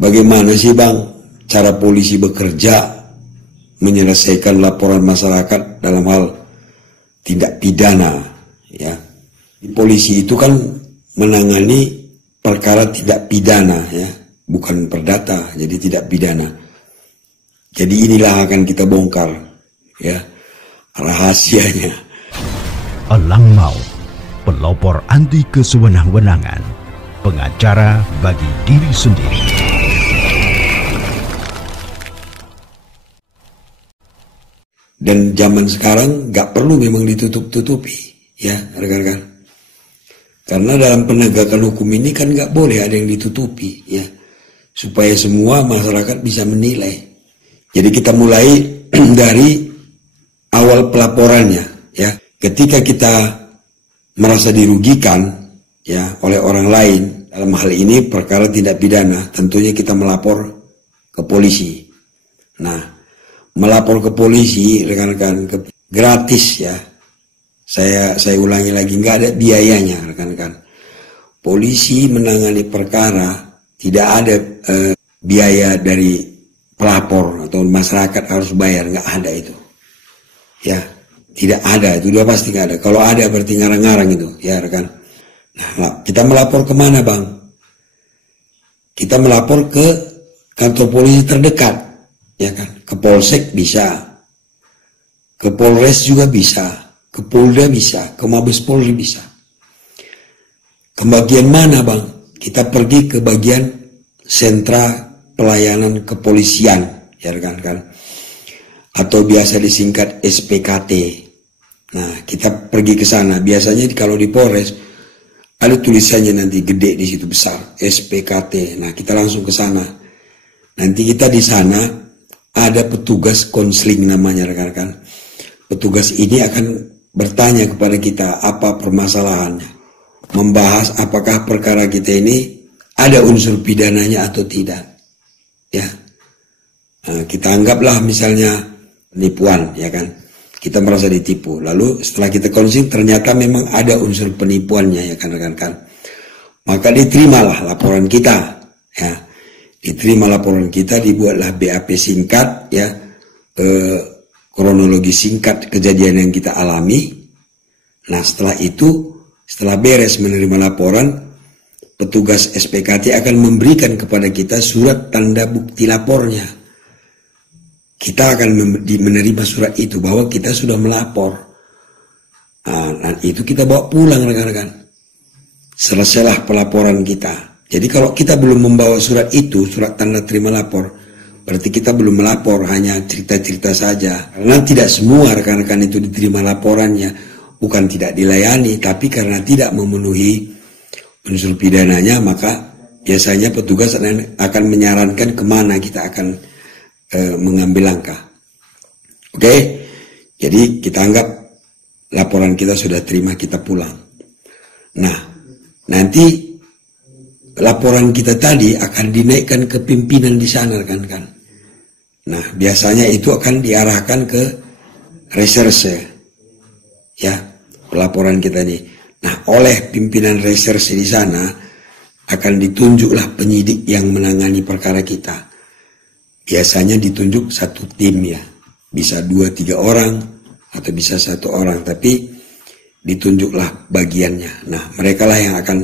bagaimana sih Bang cara polisi bekerja menyelesaikan laporan masyarakat dalam hal tindak pidana, ya. Polisi itu kan menangani perkara tidak pidana, ya, bukan perdata, jadi tidak pidana. Jadi inilah akan kita bongkar, ya, rahasianya. Elang Maut, pelopor anti kesewenang-wenangan, pengacara bagi diri sendiri. Dan zaman sekarang gak perlu memang ditutup-tutupi, ya rekan-rekan. Karena dalam penegakan hukum ini kan gak boleh ada yang ditutupi, ya, supaya semua masyarakat bisa menilai. Jadi kita mulai dari awal pelaporannya, ya. Ketika kita merasa dirugikan, ya, oleh orang lain, dalam hal ini perkara tindak pidana, tentunya kita melapor ke polisi. Nah, melapor ke polisi, rekan-rekan, gratis, ya. Saya ulangi lagi, nggak ada biayanya, rekan-rekan. Polisi menangani perkara, tidak ada biaya dari pelapor atau masyarakat harus bayar, nggak ada itu. Ya, tidak ada, itu udah pasti nggak ada. Kalau ada berarti ngarang-ngarang itu, ya rekan. Nah, kita melapor kemana Bang? Kita melapor ke kantor polisi terdekat, ya kan? Ke Polsek bisa, ke Polres juga bisa, ke Polda bisa, ke Mabes Polri bisa. Ke bagian mana Bang? Kita pergi ke bagian sentra pelayanan kepolisian, ya kan? Atau biasa disingkat SPKT. Nah, kita pergi ke sana. Biasanya kalau di Polres ada tulisannya nanti gede di situ besar, SPKT. Nah, kita langsung ke sana. Nanti kita di sana ada petugas konseling namanya, rekan-rekan. Petugas ini akan bertanya kepada kita apa permasalahannya, membahas apakah perkara kita ini ada unsur pidananya atau tidak, ya. Nah, kita anggaplah misalnya penipuan, ya kan, kita merasa ditipu, lalu setelah kita konseling ternyata memang ada unsur penipuannya, ya kan rekan-rekan, maka diterimalah laporan kita, ya. Diterima laporan kita, dibuatlah BAP singkat, ya, kronologi singkat kejadian yang kita alami. Nah, setelah itu, setelah beres menerima laporan, petugas SPKT akan memberikan kepada kita surat tanda bukti lapornya. Kita akan menerima surat itu bahwa kita sudah melapor. Nah, dan itu kita bawa pulang, rekan-rekan. Selesailah pelaporan kita. Jadi kalau kita belum membawa surat itu, surat tanda terima lapor, berarti kita belum melapor, hanya cerita-cerita saja. Karena tidak semua rekan-rekan itu diterima laporannya, bukan tidak dilayani, tapi karena tidak memenuhi unsur pidananya, maka biasanya petugas akan menyarankan kemana kita akan mengambil langkah. Oke, jadi kita anggap laporan kita sudah terima, kita pulang. Nah, nanti laporan kita tadi akan dinaikkan ke pimpinan di sana, kan. Nah, biasanya itu akan diarahkan ke reserse, ya, pelaporan kita ini. Nah, oleh pimpinan reserse di sana akan ditunjuklah penyidik yang menangani perkara kita. Biasanya ditunjuk satu tim, ya, bisa 2-3 orang atau bisa 1 orang, tapi ditunjuklah bagiannya. Nah, mereka lah yang akan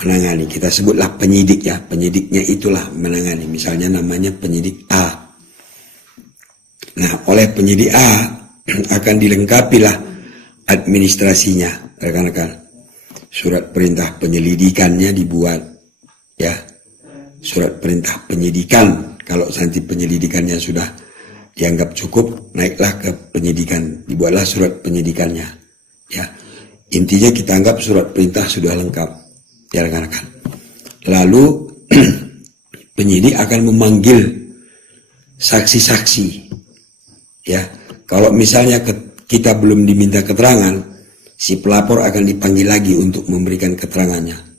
menangani. Kita sebutlah penyidik, ya, penyidiknya itulah menangani. Misalnya namanya penyidik A. Nah, oleh penyidik A akan dilengkapilah administrasinya, rekan-rekan. Surat perintah penyelidikannya dibuat, ya. Surat perintah penyidikan, kalau nanti penyelidikannya sudah dianggap cukup, naiklah ke penyidikan, dibuatlah surat penyidikannya, ya. Intinya kita anggap surat perintah sudah lengkap, ya rekan-rekan. Lalu penyidik akan memanggil saksi-saksi, ya. Kalau misalnya kita belum diminta keterangan, si pelapor akan dipanggil lagi untuk memberikan keterangannya.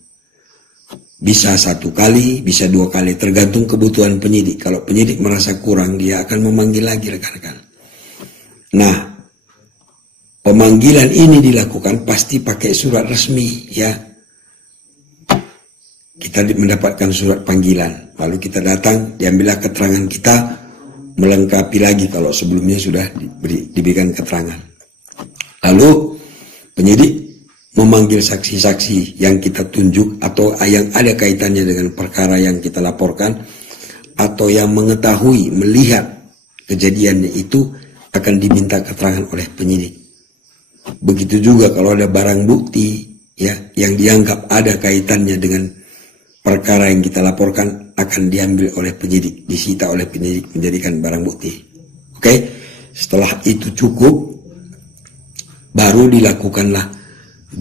Bisa 1 kali, bisa 2 kali, tergantung kebutuhan penyidik. Kalau penyidik merasa kurang, dia akan memanggil lagi, rekan-rekan. Nah, pemanggilan ini dilakukan pasti pakai surat resmi, ya. kita mendapatkan surat panggilan, lalu kita datang, diambillah keterangan kita, melengkapi lagi kalau sebelumnya sudah diberikan keterangan. Lalu penyidik memanggil saksi-saksi yang kita tunjuk atau yang ada kaitannya dengan perkara yang kita laporkan, atau yang mengetahui, melihat kejadiannya itu akan diminta keterangan oleh penyidik. Begitu juga kalau ada barang bukti ya yang dianggap ada kaitannya dengan perkara yang kita laporkan, akan diambil oleh penyidik, disita oleh penyidik menjadikan barang bukti. Oke, setelah itu cukup, baru dilakukanlah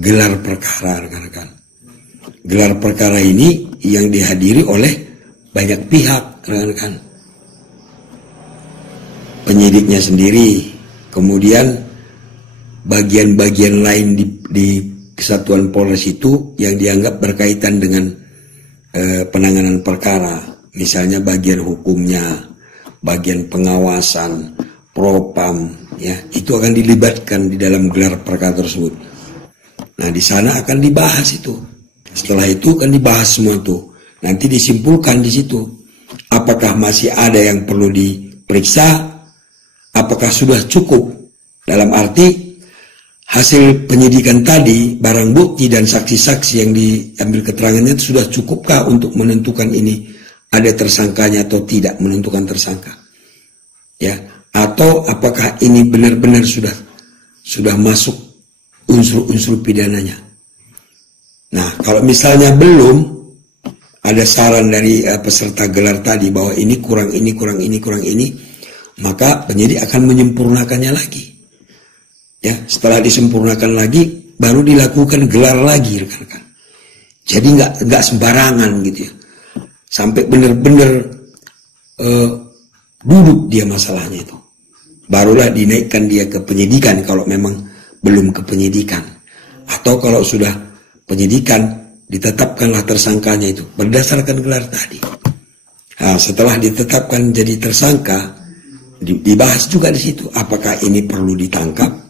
gelar perkara, rekan-rekan. Gelar perkara ini yang dihadiri oleh banyak pihak, rekan-rekan. Penyidiknya sendiri, kemudian bagian-bagian lain di kesatuan Polres itu yang dianggap berkaitan dengan penanganan perkara, misalnya bagian hukumnya, bagian pengawasan, propam, ya, itu akan dilibatkan di dalam gelar perkara tersebut. Nah, di sana akan dibahas itu. Setelah itu akan dibahas semua itu. Nanti disimpulkan di situ, apakah masih ada yang perlu diperiksa, apakah sudah cukup. Dalam arti hasil penyidikan tadi, barang bukti dan saksi-saksi yang diambil keterangannya itu sudah cukupkah untuk menentukan ini ada tersangkanya atau tidak, menentukan tersangka, ya, atau apakah ini benar-benar sudah masuk unsur-unsur pidananya. Nah, kalau misalnya belum ada saran dari peserta gelar tadi bahwa ini kurang ini, maka penyidik akan menyempurnakannya lagi. Ya, setelah disempurnakan lagi, baru dilakukan gelar lagi, rekan-rekan. Jadi nggak sembarangan gitu ya, sampai benar-benar duduk dia masalahnya itu. Barulah dinaikkan dia ke penyidikan kalau memang belum ke penyidikan, atau kalau sudah penyidikan ditetapkanlah tersangkanya itu berdasarkan gelar tadi. Nah, setelah ditetapkan jadi tersangka, dibahas juga di situ apakah ini perlu ditangkap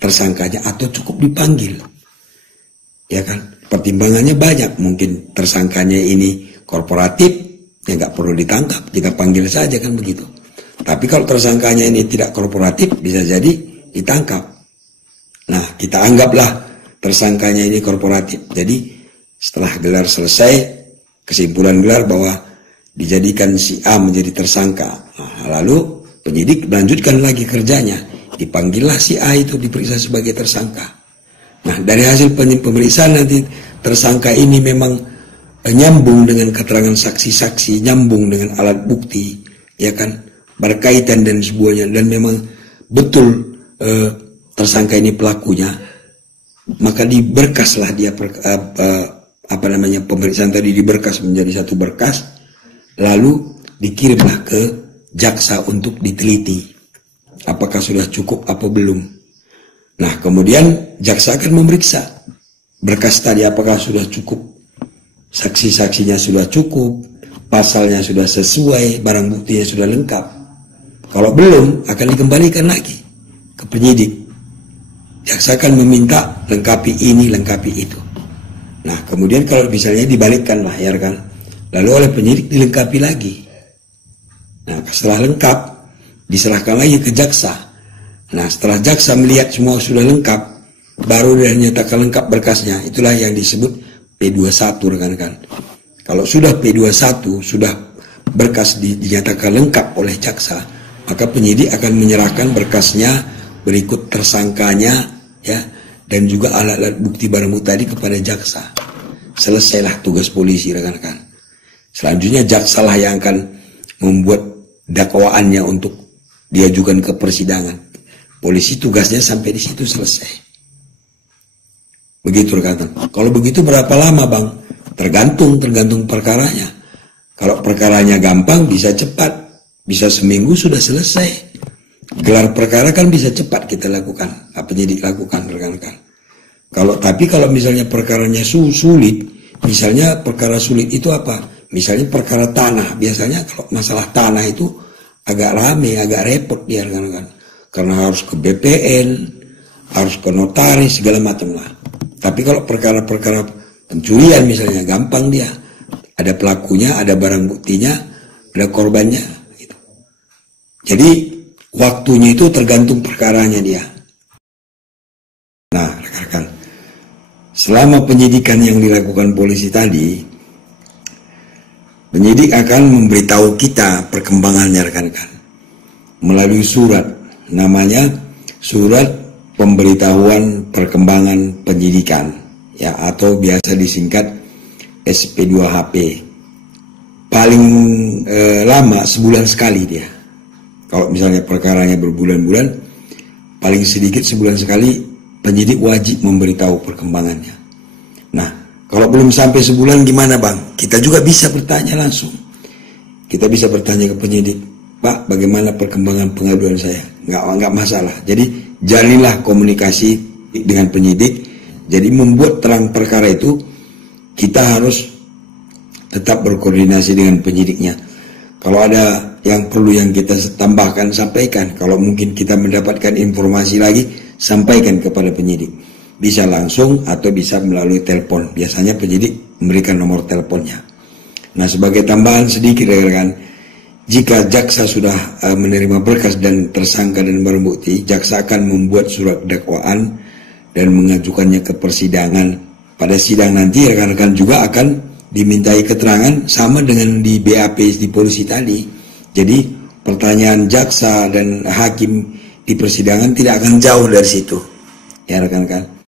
tersangkanya atau cukup dipanggil, ya kan? Pertimbangannya banyak, mungkin tersangkanya ini korporatif, ya nggak perlu ditangkap, kita panggil saja kan begitu. Tapi kalau tersangkanya ini tidak korporatif, bisa jadi ditangkap. Nah, kita anggaplah tersangkanya ini korporatif. Jadi setelah gelar selesai, kesimpulan gelar bahwa dijadikan si A menjadi tersangka. Nah, lalu penyidik melanjutkan lagi kerjanya. Dipanggillah si A itu diperiksa sebagai tersangka. Nah, dari hasil pemeriksaan nanti tersangka ini memang nyambung dengan keterangan saksi-saksi, nyambung dengan alat bukti, ya kan, berkaitan dan semuanya, dan memang betul tersangka ini pelakunya, maka diberkaslah dia pemeriksaan tadi diberkas menjadi satu berkas, lalu dikirimlah ke jaksa untuk diteliti apakah sudah cukup apa belum. Nah, kemudian jaksa akan memeriksa berkas tadi apakah sudah cukup, saksi-saksinya sudah cukup, pasalnya sudah sesuai, barang buktinya sudah lengkap. Kalau belum, akan dikembalikan lagi ke penyidik. Jaksa akan meminta lengkapi ini, lengkapi itu. Nah, kemudian kalau misalnya dibalikkan lah, ya kan, lalu oleh penyidik dilengkapi lagi. Nah, setelah lengkap, diserahkan lagi ke jaksa. Nah, setelah jaksa melihat semua sudah lengkap, baru dinyatakan lengkap berkasnya. Itulah yang disebut P21, rekan-rekan. Kalau sudah P21, sudah berkas dinyatakan lengkap oleh jaksa, maka penyidik akan menyerahkan berkasnya berikut tersangkanya, ya, dan juga alat-alat bukti barang bukti tadi kepada jaksa. Selesailah tugas polisi, rekan-rekan. Selanjutnya jaksalah yang akan membuat dakwaannya untuk diajukan ke persidangan. Polisi tugasnya sampai di situ selesai. Begitu, rekan-rekan. Kalau begitu berapa lama, Bang? Tergantung perkaranya. Kalau perkaranya gampang bisa cepat, bisa seminggu sudah selesai. Gelar perkara kan bisa cepat kita lakukan, penyidik lakukan, rekan-rekan. Tapi kalau misalnya perkaranya sulit, misalnya perkara sulit itu apa? Misalnya perkara tanah, biasanya kalau masalah tanah itu agak rame, agak repot dia, rekan-rekan. Karena harus ke BPN, harus ke notaris, segala macam lah. Tapi kalau perkara-perkara pencurian misalnya, gampang dia. ada pelakunya, ada barang buktinya, ada korbannya. Gitu. Jadi waktunya itu tergantung perkaranya dia. Nah, rekan-rekan, selama penyidikan yang dilakukan polisi tadi, penyidik akan memberitahu kita perkembangannya, rekan-rekan, melalui surat, namanya surat pemberitahuan perkembangan penyidikan, ya, atau biasa disingkat SP2HP. Paling lama sebulan sekali dia. Kalau misalnya perkaranya berbulan-bulan, paling sedikit sebulan sekali penyidik wajib memberitahu perkembangannya. Nah, kalau belum sampai sebulan gimana bang? Kita juga bisa bertanya langsung. Kita bisa bertanya ke penyidik, Pak, bagaimana perkembangan pengaduan saya? Nggak masalah. Jadi jalinlah komunikasi dengan penyidik. Jadi membuat terang perkara itu, kita harus tetap berkoordinasi dengan penyidiknya. Kalau ada yang perlu yang kita tambahkan, sampaikan. Kalau mungkin kita mendapatkan informasi lagi, sampaikan kepada penyidik. Bisa langsung atau bisa melalui telepon. Biasanya penyidik memberikan nomor teleponnya. Nah, sebagai tambahan sedikit, rekan-rekan, jika jaksa sudah menerima berkas dan tersangka dan barang bukti, jaksa akan membuat surat dakwaan dan mengajukannya ke persidangan. Pada sidang nanti rekan-rekan juga akan dimintai keterangan sama dengan di BAP di polisi tadi. Jadi pertanyaan jaksa dan hakim di persidangan tidak akan jauh dari situ, ya rekan-rekan.